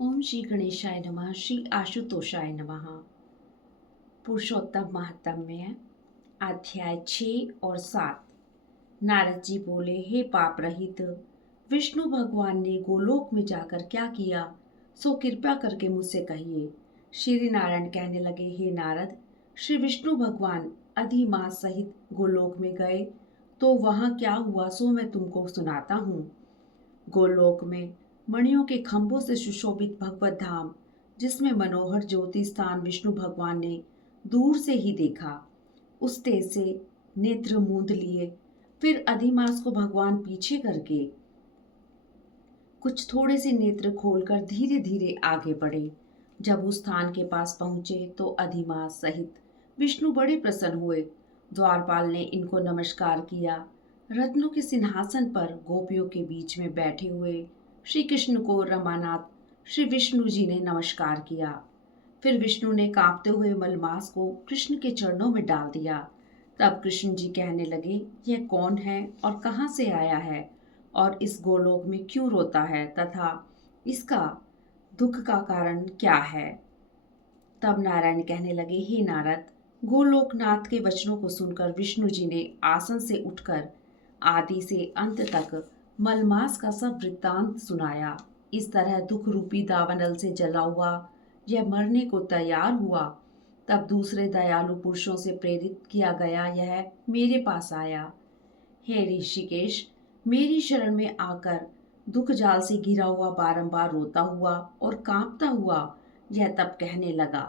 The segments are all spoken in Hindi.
ओम श्री गणेशाय नमः। श्री आशुतोषाय नमः। पुरुषोत्तम महात्म्य अध्याय 6 और 7। नारद जी बोले, हे पाप रहित, विष्णु भगवान ने गोलोक में जाकर क्या किया, सो कृपा करके मुझसे कहिए। श्री नारायण कहने लगे, हे नारद, श्री विष्णु भगवान अधिमास सहित गोलोक में गए तो वहां क्या हुआ सो मैं तुमको सुनाता हूँ। गोलोक में मणियों के खंभों से सुशोभित भगवत धाम, जिसमें मनोहर ज्योति स्थान विष्णु भगवान ने दूर से ही देखा। उस तेज से नेत्र मूंद लिए, फिर अधिमास को भगवान पीछे करके कुछ थोड़े से नेत्र खोलकर धीरे धीरे आगे बढ़े। जब उस स्थान के पास पहुंचे तो अधिमास सहित विष्णु बड़े प्रसन्न हुए। द्वारपाल ने इनको नमस्कार किया। रत्नों के सिंहासन पर गोपियों के बीच में बैठे हुए श्री कृष्ण को रमानाथ श्री विष्णु जी ने नमस्कार किया। फिर विष्णु ने कांपते हुए मलमास को कृष्ण के चरणों में डाल दिया। तब कृष्ण जी कहने लगे, यह कौन है और कहाँ से आया है और इस गोलोक में क्यों रोता है तथा इसका दुख का कारण क्या है। तब नारायण कहने लगे, हे नारद, गोलोकनाथ के वचनों को सुनकर विष्णु जी ने आसन से उठकर आदि से अंत तक मलमास का सब वृत्तांत सुनाया। इस तरह दुख रूपी दावानल से जला हुआ यह मरने को तैयार हुआ। तब दूसरे दयालु पुरुषों से प्रेरित किया गया यह मेरे पास आया। हे ऋषिकेश, मेरी शरण में आकर दुख जाल से घिरा हुआ बारंबार रोता हुआ और कांपता हुआ यह तब कहने लगा,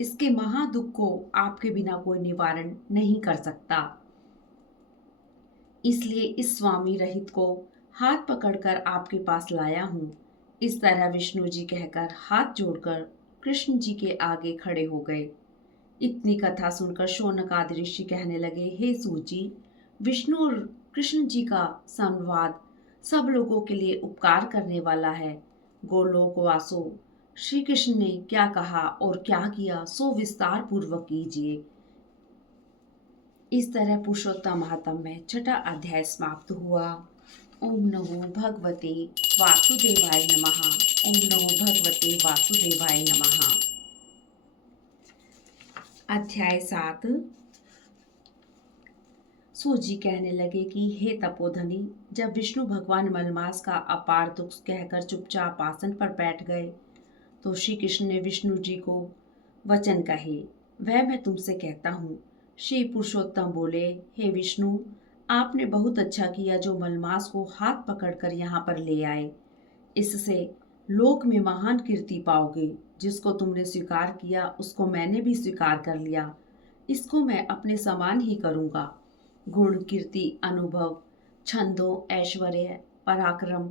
इसके महादुख को आपके बिना कोई निवारण नहीं कर सकता। इसलिए इस स्वामी रहित को हाथ पकड़कर आपके पास लाया हूँ। इस तरह विष्णु जी कहकर हाथ जोड़कर कृष्ण जी के आगे खड़े हो गए। इतनी कथा सुनकर शौनक आदि ऋषि कहने लगे, हे सूची, विष्णु और कृष्ण जी का संवाद सब लोगों के लिए उपकार करने वाला है। गोलोक वासो, श्री कृष्ण ने क्या कहा और क्या किया सो विस्तार पूर्वक कीजिए। इस तरह पुरुषोत्तम महात्म्य में छठा अध्याय समाप्त हुआ। ओम नमो भगवते वासुदेवाय नमः। ओम नमो भगवते वासुदेवाय नमः। अध्याय 7। सूजी कहने लगे कि हे तपोधनी, जब विष्णु भगवान मलमास का अपार दुख कहकर चुपचाप आसन पर बैठ गए तो श्री कृष्ण ने विष्णु जी को वचन कहे, वह मैं तुमसे कहता हूँ। श्री पुरुषोत्तम बोले, हे विष्णु, आपने बहुत अच्छा किया जो मलमास को हाथ पकड़कर यहाँ पर ले आए। इससे लोक में महान कीर्ति पाओगे। जिसको तुमने स्वीकार किया उसको मैंने भी स्वीकार कर लिया। इसको मैं अपने समान ही करूँगा। गुण, कीर्ति, अनुभव, छंदों, ऐश्वर्य, पराक्रम,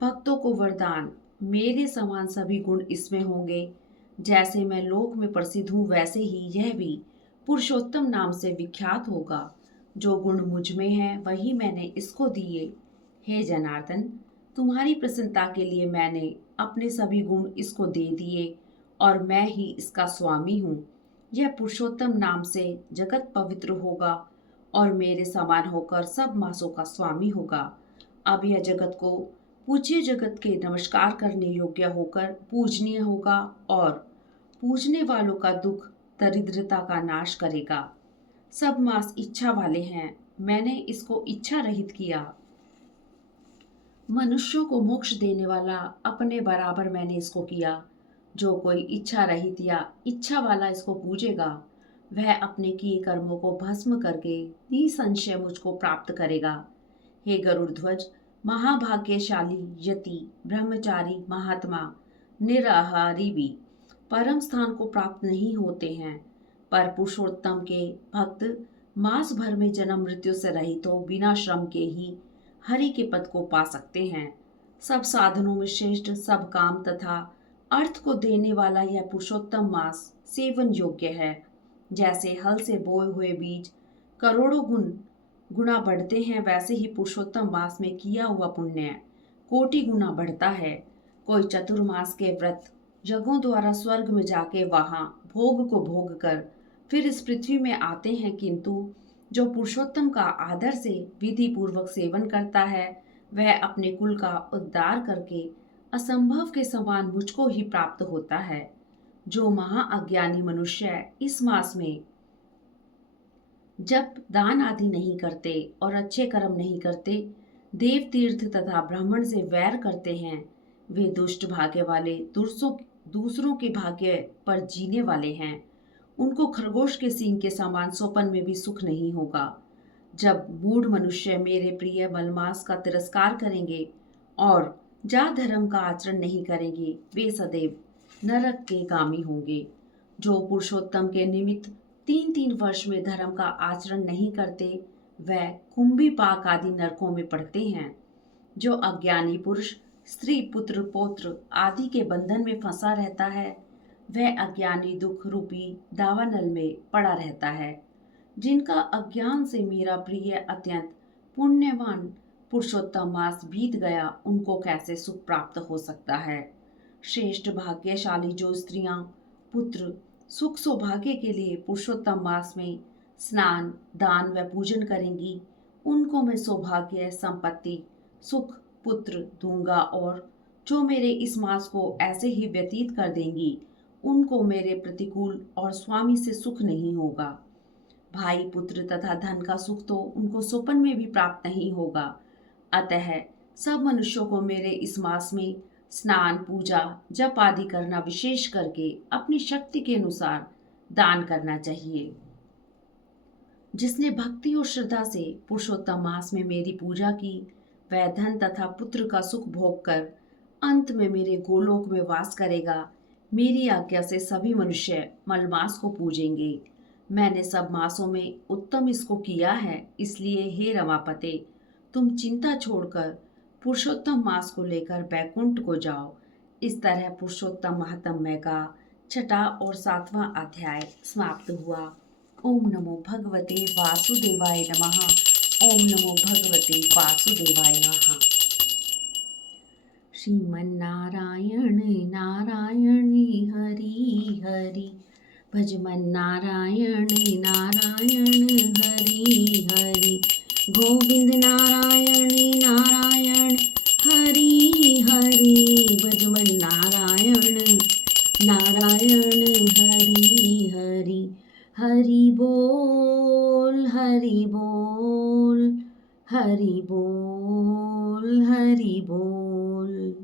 भक्तों को वरदान, मेरे समान सभी गुण इसमें होंगे। जैसे मैं लोक में प्रसिद्ध हूँ वैसे ही यह भी पुरुषोत्तम नाम से विख्यात होगा। जो गुण मुझ में है वही मैंने इसको दिए। हे जनार्दन, तुम्हारी प्रसन्नता के लिए मैंने अपने सभी गुण इसको दे दिए और मैं ही इसका स्वामी हूँ। यह पुरुषोत्तम नाम से जगत पवित्र होगा और मेरे समान होकर सब मासों का स्वामी होगा। अब यह जगत को पूज्य जगत के नमस्कार करने योग्य होकर पूजनीय होगा और पूजने वालों का दुख दरिद्रता का नाश करेगा। सब मास इच्छा वाले हैं, मैंने इसको इच्छा रहित किया। मनुष्यों को मोक्ष देने वाला अपने बराबर मैंने इसको किया। जो कोई इच्छा रहित या इच्छा वाला इसको पूजेगा वह अपने किए कर्मों को भस्म करके निसंशय मुझको प्राप्त करेगा। हे गरुड़ ध्वज, महाभाग्यशाली यति, ब्रह्मचारी, महात्मा, निराहारी भी परम स्थान को प्राप्त नहीं होते हैं। पर पुरुषोत्तम के भक्त मास भर में जन्म मृत्यु से रहित हो बिना श्रम के ही हरि के पद को पा सकते हैं। सब साधनों में श्रेष्ठ, सब काम तथा अर्थ को देने वाला यह पुरुषोत्तम मास सेवन योग्य है। जैसे हल से बोए हुए बीज करोड़ों गुना बढ़ते हैं, वैसे ही पुरुषोत्तम मास में किया हुआ पुण्य कोटि गुना बढ़ता है। कोई चतुर्मास के व्रत यज्ञों द्वारा स्वर्ग में जाके वहां भोग को भोग कर फिर इस पृथ्वी में आते हैं, किंतु जो पुरुषोत्तम का आदर से विधि पूर्वक सेवन करता है वह अपने कुल का उद्धार करके असंभव के समान मुझको ही प्राप्त होता है। जो महाअज्ञानी मनुष्य इस मास में जब दान आदि नहीं करते और अच्छे कर्म नहीं करते, देव तीर्थ तथा ब्राह्मण से वैर करते हैं, वे दुष्ट भाग्य वाले दूसरों के भाग्य पर जीने वाले हैं। उनको खरगोश के सींग के समान स्वपन में भी सुख नहीं होगा। जब मूढ़ मनुष्य मेरे प्रिय मलमास का तिरस्कार करेंगे और जा धर्म का आचरण नहीं करेंगे, वे सदैव नरक के गामी होंगे। जो पुरुषोत्तम के निमित्त 3-3 वर्ष में धर्म का आचरण नहीं करते, वह कुंभी पाक आदि नरकों में पड़ते हैं। जो अज्ञानी पुरुष स्त्री पुत्र पौत्र आदि के बंधन में फंसा रहता है, वह अज्ञानी दुख रूपी दावानल में पड़ा रहता है। जिनका अज्ञान से मेरा प्रिय अत्यंत पुण्यवान पुरुषोत्तम मास बीत गया, उनको कैसे सुख प्राप्त हो सकता है। श्रेष्ठ भाग्यशाली जो स्त्रियां पुत्र सुख सौभाग्य के लिए पुरुषोत्तम मास में स्नान दान व पूजन करेंगी, उनको मैं सौभाग्य संपत्ति सुख पुत्र दूंगा, और जो मेरे इस मास को ऐसे ही व्यतीत कर देंगी, उनको मेरे प्रतिकूल और स्वामी से सुख नहीं होगा। भाई पुत्र तथा धन का सुख तो उनको स्वप्न में भी प्राप्त नहीं होगा। अतः सब मनुष्यों को मेरे इस मास में स्नान पूजा जप आदि करना, विशेष करके अपनी शक्ति के अनुसार दान करना चाहिए। जिसने भक्ति और श्रद्धा से पुरुषोत्तम मास में मेरी पूजा की, वह धन तथा पुत्र का सुख भोग कर अंत में मेरे गोलोक में वास करेगा। मेरी आज्ञा से सभी मनुष्य मलमास को पूजेंगे। मैंने सब मासों में उत्तम इसको किया है, इसलिए हे रमापते, तुम चिंता छोड़कर पुरुषोत्तम मास को लेकर बैकुंठ को जाओ। इस तरह पुरुषोत्तम महात्म्य का 6वां और 7वां अध्याय समाप्त हुआ। ओम नमो भगवते वासुदेवाय नमः। ओम नमो भगवते वासुदेवाय नमः। श्रीमन्नारायण नारायण हरि हरि, भजमन नारायण नारायण हरि हरि, गोविंद नारायण नारायण हरि हरि, भजमन नारायण नारायण हरि हरि। हरि बोल हरि बोल हरि बोल हरि बोल।